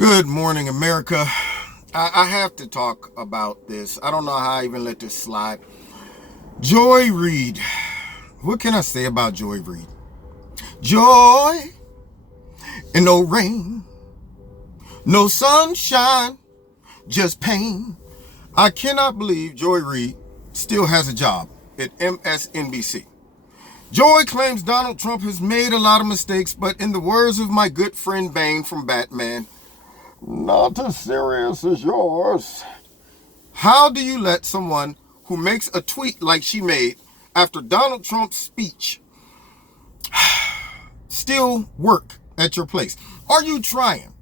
Good morning, America. I have to talk about this. I don't know how I even let this slide. Joy Reid. What can I say about Joy Reid? Joy and no rain, no sunshine, just pain. I cannot believe Joy Reid still has a job at MSNBC. Joy claims Donald Trump has made a lot of mistakes, but in the words of my good friend Bane from Batman, not as serious as yours. How do you let someone who makes a tweet like she made after Donald Trump's speech still work at your place? Are you trying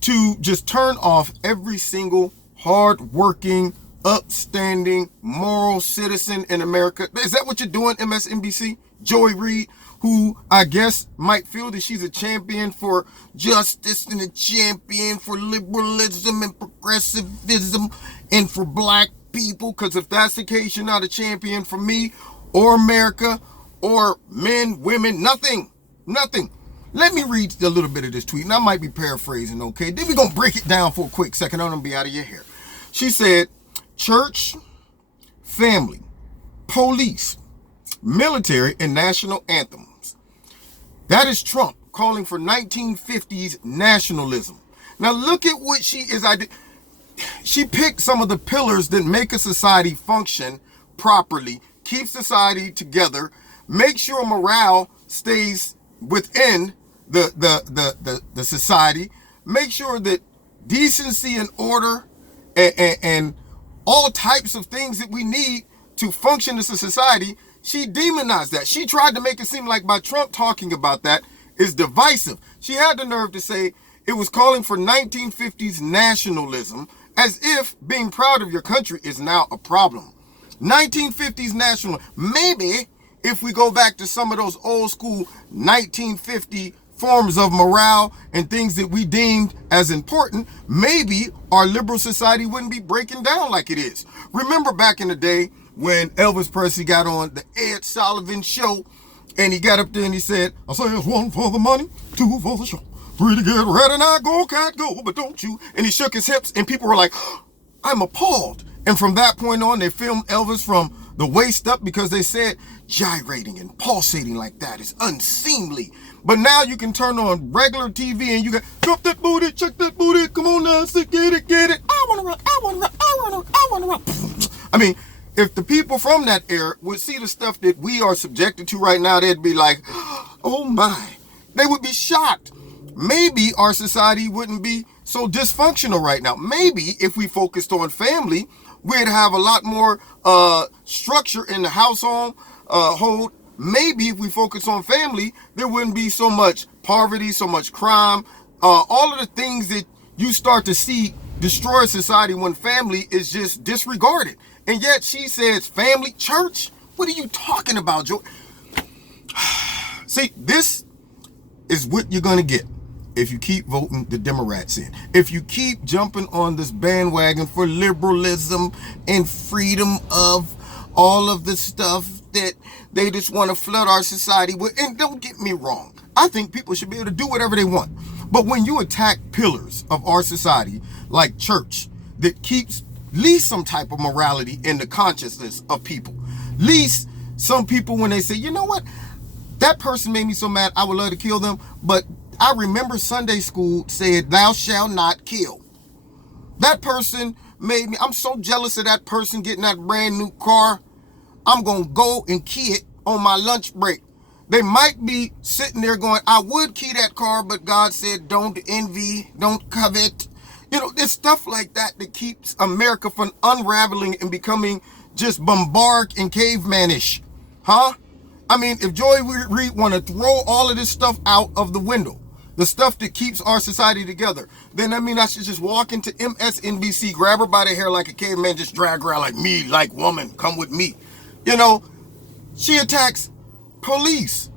to just turn off every single hard-working, upstanding, moral citizen in America? Is that what you're doing, MSNBC? Joy Reid, who I guess might feel that she's a champion for justice and a champion for liberalism and progressivism and for black people, because if that's the case, you're not a champion for me or America or men, women, nothing. Let me read a little bit of this tweet, and I might be paraphrasing, okay? Then we're going to break it down for a quick second. I'm going to be out of your hair. She said, church, family, police, military, and national anthems. That is Trump calling for 1950s nationalism. Now look at what she is. She picked some of the pillars that make a society function properly, keep society together, make sure morale stays within the society, make sure that decency and order and all types of things that we need to function as a society. She demonized that. She tried to make it seem like by Trump talking about that is divisive. She had the nerve to say it was calling for 1950s nationalism, as if being proud of your country is now a problem. 1950s national. Maybe if we go back to some of those old school 1950 forms of morale and things that we deemed as important, maybe our liberal society wouldn't be breaking down like it is. Remember back in the day when Elvis Presley got on the Ed Sullivan show and he got up there and he said, I say it's one for the money, two for the show. Three to get ready, now go, cat, go, but don't you. And he shook his hips and people were like, I'm appalled. And from that point on, they filmed Elvis from the waist up because they said gyrating and pulsating like that is unseemly. But now you can turn on regular TV and you can drop that booty, check that booty, come on now, get it. I wanna rock, I wanna rock. I mean, if the people from that era would see the stuff that we are subjected to right now, they'd be like, oh my. They would be shocked. Maybe our society wouldn't be so dysfunctional right now. Maybe if we focused on family, we'd have a lot more structure in the household. Maybe if we focus on family, there wouldn't be so much poverty, so much crime, all of the things that you start to see destroy society when family is just disregarded. And yet she says family, church. What are you talking about, Joe? See, this is what you're going to get if you keep voting the Democrats in. If you keep jumping on this bandwagon for liberalism and freedom of all of the stuff that they just want to flood our society with. And don't get me wrong, I think people should be able to do whatever they want. But when you attack pillars of our society, like church, that keeps at least some type of morality in the consciousness of people, at least some people, when they say, you know what, that person made me so mad, I would love to kill them, but I remember Sunday school said, thou shalt not kill. That person made me, I'm so jealous of that person getting that brand new car. I'm going to go and key it on my lunch break. They might be sitting there going, I would key that car, but God said, don't envy, don't covet. You know, there's stuff like that that keeps America from unraveling and becoming just barbaric and cavemanish. Huh? I mean, if Joy Reid want to throw all of this stuff out of the window, the stuff that keeps our society together, then I mean, I should just walk into MSNBC, grab her by the hair like a caveman, just drag her out like me, like woman, come with me. You know, she attacks police.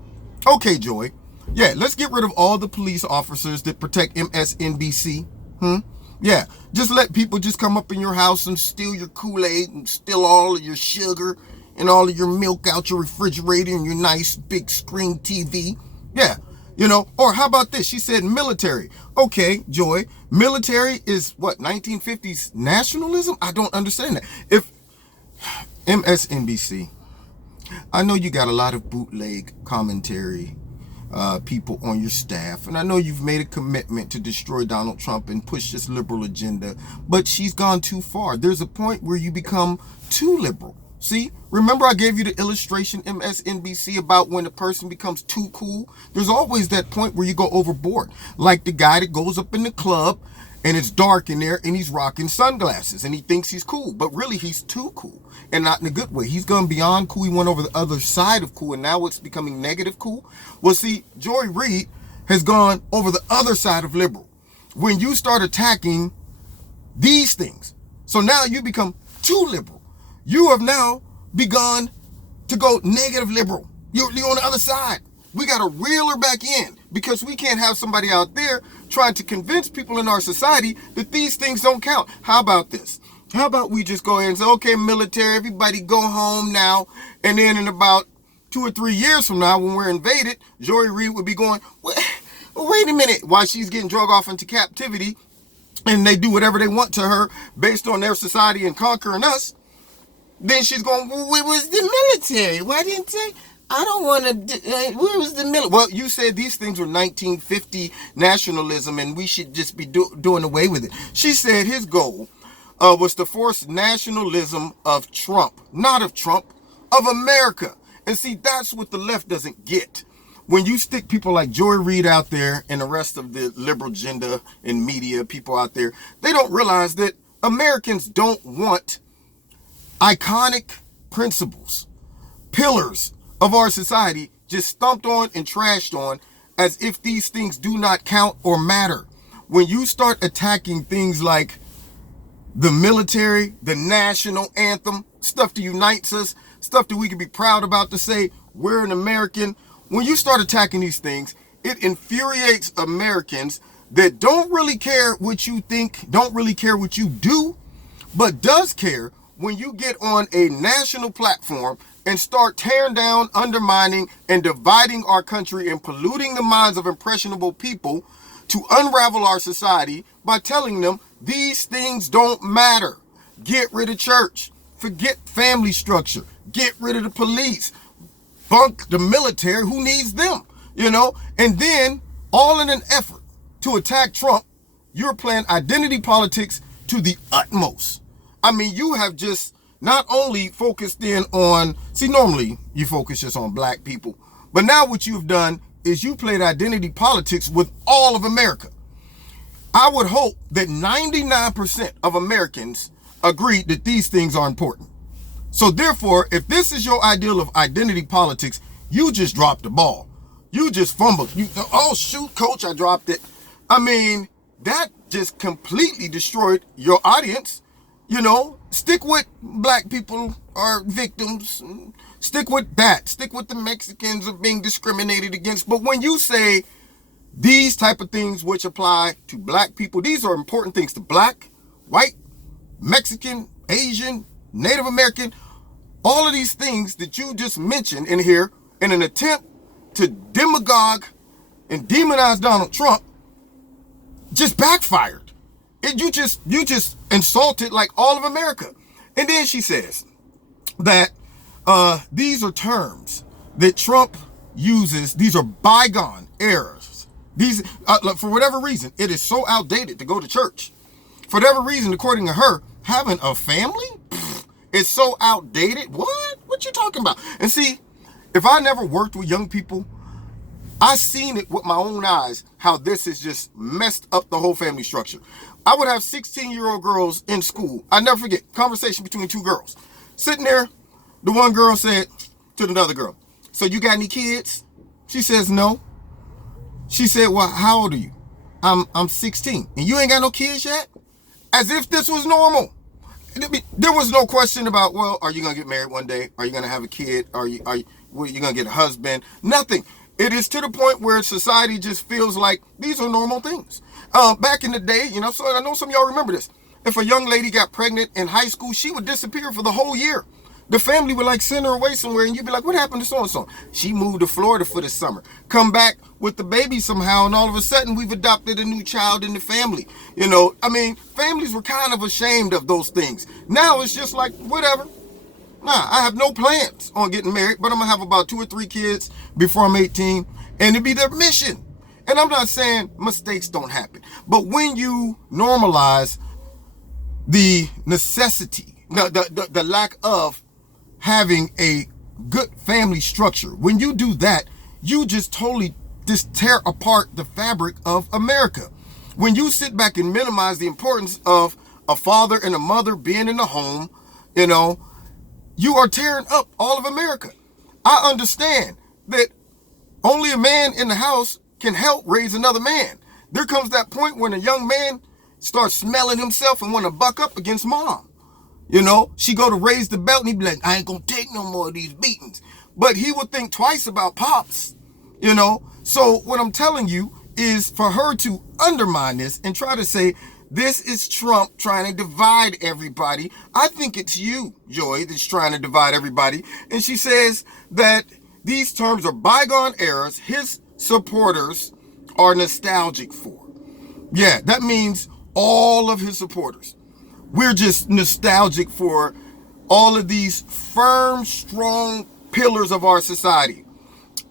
Okay, Joy. Yeah, let's get rid of all the police officers that protect MSNBC. Yeah, just let people just come up in your house and steal your Kool-Aid and steal all of your sugar and all of your milk out your refrigerator and your nice big screen TV. Yeah, Or how about this? She said military. Okay, Joy, military is what, 1950s nationalism? I don't understand that. If MSNBC, I know you got a lot of bootleg commentary people on your staff, and I know you've made a commitment to destroy Donald Trump and push this liberal agenda, but she's gone too far. There's a point where you become too liberal. See, remember I gave you the illustration, MSNBC, about when a person becomes too cool? There's always that point where you go overboard. Like the guy that goes up in the club and it's dark in there and he's rocking sunglasses and he thinks he's cool, but really he's too cool, and not in a good way. He's gone beyond cool. He went over the other side of cool, and now it's becoming negative cool. Well, see, Joy Reid has gone over the other side of liberal. When you start attacking these things, so now you become too liberal. You have now begun to go negative liberal. You're on the other side. We got to reel her back in, because we can't have somebody out there trying to convince people in our society that these things don't count. How about this? How about we just go ahead and say, okay, military, everybody go home now. And then in about 2 or 3 years from now, when we're invaded, Joy Reid would be going, wait a minute, while she's getting drug off into captivity and they do whatever they want to her based on their society and conquering us. Then she's going, where was the military? Why didn't they? I don't want to, where was the military? Well, you said these things were 1950 nationalism and we should just be doing away with it. She said his goal was to force nationalism of Trump, not of Trump, of America. And see, that's what the left doesn't get. When you stick people like Joy Reid out there and the rest of the liberal agenda and media people out there, they don't realize that Americans don't want iconic principles, pillars of our society just stomped on and trashed on as if these things do not count or matter. When you start attacking things like the military, the national anthem, stuff that unites us, stuff that we can be proud about to say we're an American, when you start attacking these things, it infuriates Americans that don't really care what you think, don't really care what you do, but does care when you get on a national platform and start tearing down, undermining, and dividing our country and polluting the minds of impressionable people to unravel our society by telling them these things don't matter. Get rid of church. Forget family structure. Get rid of the police. Bunk the military. Who needs them? And then, all in an effort to attack Trump, you're playing identity politics to the utmost. I mean, you have just not only focused in on, normally you focus just on black people, but now what you've done is you played identity politics with all of America. I would hope that 99% of Americans agree that these things are important. So therefore, if this is your ideal of identity politics, you just dropped the ball. You just fumbled. Oh, shoot, coach, I dropped it. I mean, that just completely destroyed your audience. Stick with black people are victims. Stick with that. Stick with the Mexicans are being discriminated against. But when you say these type of things which apply to black people, these are important things to black, white, Mexican, Asian, Native American, all of these things that you just mentioned in here in an attempt to demagogue and demonize Donald Trump just backfired. You just insulted like all of America. And then she says that these are terms that Trump uses. These are bygone eras. These, for whatever reason, it is so outdated to go to church. For whatever reason, according to her, having a family is so outdated. What you talking about? And see, if I never worked with young people, I seen it with my own eyes, how this has just messed up the whole family structure. I would have 16-year-old girls in school. I never forget, conversation between two girls. Sitting there, the one girl said to another girl, so you got any kids? She says, no. She said, well, how old are you? I'm 16. And you ain't got no kids yet? As if this was normal. There was no question about, well, are you going to get married one day? Are you going to have a kid? Are you going to get a husband? Nothing. It is to the point where society just feels like these are normal things. Back in the day, so I know some of y'all remember this. If a young lady got pregnant in high school, she would disappear for the whole year. The family would like send her away somewhere, and you'd be like, what happened to so-and-so? She moved to Florida for the summer. Come back with the baby somehow, and all of a sudden we've adopted a new child in the family. You know, I mean, families were kind of ashamed of those things. Now it's just like, whatever. Nah, I have no plans on getting married, but I'm going to have about 2 or 3 kids before I'm 18, and it'd be their mission. And I'm not saying mistakes don't happen, but when you normalize the necessity, the lack of having a good family structure, when you do that, you just totally just tear apart the fabric of America. When you sit back and minimize the importance of a father and a mother being in the home, you know, you are tearing up all of America. I understand that only a man in the house can help raise another man. There comes that point when a young man starts smelling himself and want to buck up against mom. You know, she go to raise the belt and he be like, I ain't gonna take no more of these beatings. But he would think twice about pops, you know. So what I'm telling you is for her to undermine this and try to say, this is Trump trying to divide everybody. I think it's you, Joy, that's trying to divide everybody. And she says that these terms are bygone eras his supporters are nostalgic for. Yeah, that means all of his supporters. We're just nostalgic for all of these firm, strong pillars of our society.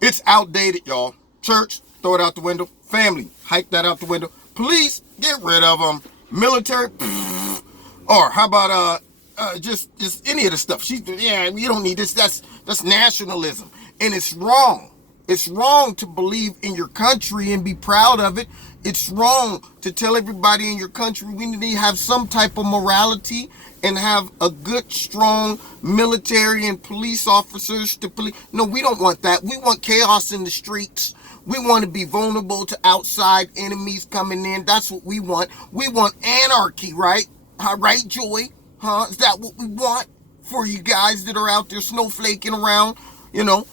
It's outdated, y'all. Church, throw it out the window. Family, hike that out the window. Police, get rid of them. Military, or how about just any of the stuff? Yeah, you don't need this. That's nationalism, and it's wrong. It's wrong to believe in your country and be proud of it. It's wrong to tell everybody in your country we need to have some type of morality and have a good, strong military and police officers to police. No, we don't want that. We want chaos in the streets. We want to be vulnerable to outside enemies coming in. That's what we want. We want anarchy, right? Right, Joy? Huh? Is that what we want for you guys that are out there snowflaking around, you know,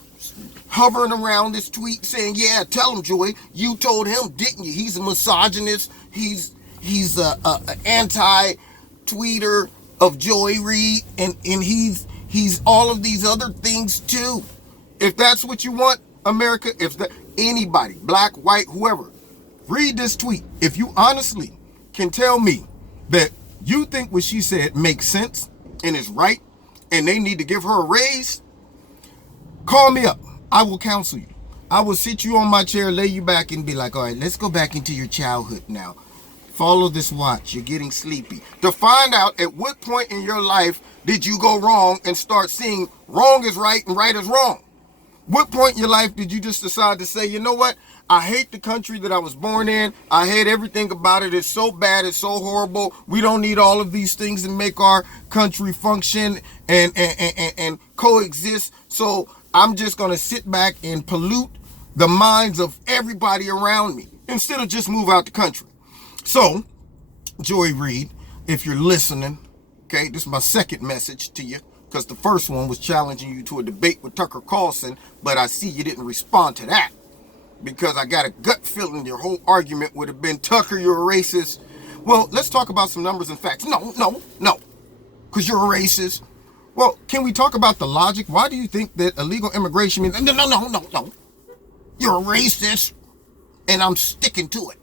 hovering around this tweet saying, yeah, tell him, Joy, you told him, didn't you? He's a misogynist. He's a anti-tweeter of Joy Reid, and he's all of these other things too. If that's what you want, America, if that anybody, black, white, whoever, read this tweet. If you honestly can tell me that you think what she said makes sense and is right, and they need to give her a raise, call me up. I will counsel you. I will sit you on my chair, lay you back, and be like, all right, let's go back into your childhood now. Follow this watch. You're getting sleepy. To find out at what point in your life did you go wrong and start seeing wrong is right and right is wrong. What point in your life did you just decide to say, you know what? I hate the country that I was born in. I hate everything about it. It's so bad. It's so horrible. We don't need all of these things to make our country function and coexist. So I'm just going to sit back and pollute the minds of everybody around me instead of just move out the country. So, Joy Reid, if you're listening, okay, this is my second message to you, because the first one was challenging you to a debate with Tucker Carlson, but I see you didn't respond to that, because I got a gut feeling your whole argument would have been, Tucker, you're a racist. Well, let's talk about some numbers and facts. No, because you're a racist. Well, can we talk about the logic? Why do you think that illegal immigration means, no. You're a racist, and I'm sticking to it.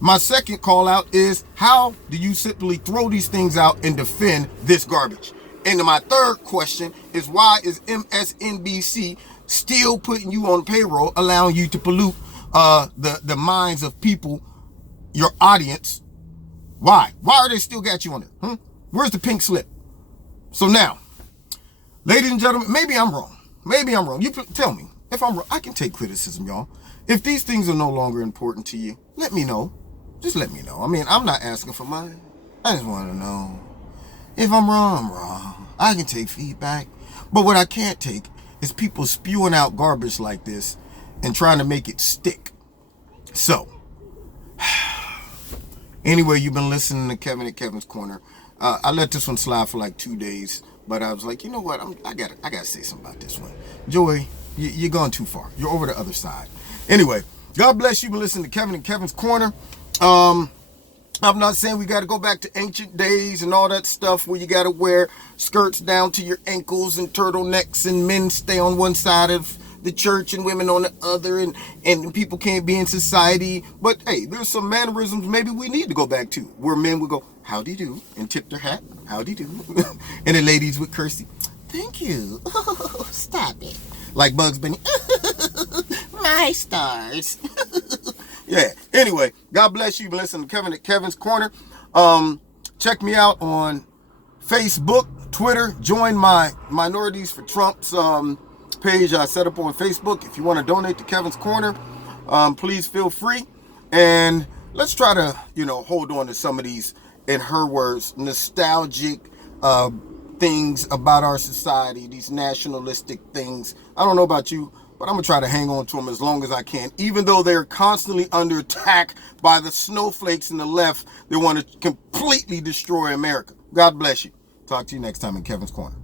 My second call out is, how do you simply throw these things out and defend this garbage? And my third question is, why is MSNBC still putting you on payroll, allowing you to pollute the minds of people, your audience? Why? Why are they still got you on there? Where's the pink slip? So now, ladies and gentlemen, maybe I'm wrong. You tell me if I'm wrong. I can take criticism, y'all. If these things are no longer important to you, let me know. Just let me know. I mean, I'm not asking for mine. I just want to know. If I'm wrong, I'm wrong. I can take feedback. But what I can't take is people spewing out garbage like this and trying to make it stick. So, anyway, you've been listening to Kevin at Kevin's Corner. I let this one slide for like 2 days, but I was like, you know what? I gotta say something about this one. Joy, you're going too far. You're over the other side. Anyway, God bless you. You've been listening to Kevin and Kevin's Corner. I'm not saying we got to go back to ancient days and all that stuff where you got to wear skirts down to your ankles and turtlenecks and men stay on one side of the church and women on the other, and people can't be in society. But hey, there's some mannerisms maybe we need to go back to where men would go, howdy do, and tip their hat, howdy do. And the ladies would curse you, thank you. Stop it. Like Bugs Bunny. My stars. Yeah. Anyway, God bless you. Listen to Kevin at Kevin's Corner. Check me out on Facebook, Twitter. Join my Minorities for Trump's page I set up on Facebook. If you want to donate to Kevin's Corner, please feel free. And let's try to, hold on to some of these, in her words, nostalgic things about our society, these nationalistic things. I don't know about you, but I'm going to try to hang on to them as long as I can, even though they're constantly under attack by the snowflakes in the left that want to completely destroy America. God bless you. Talk to you next time in Kevin's Corner.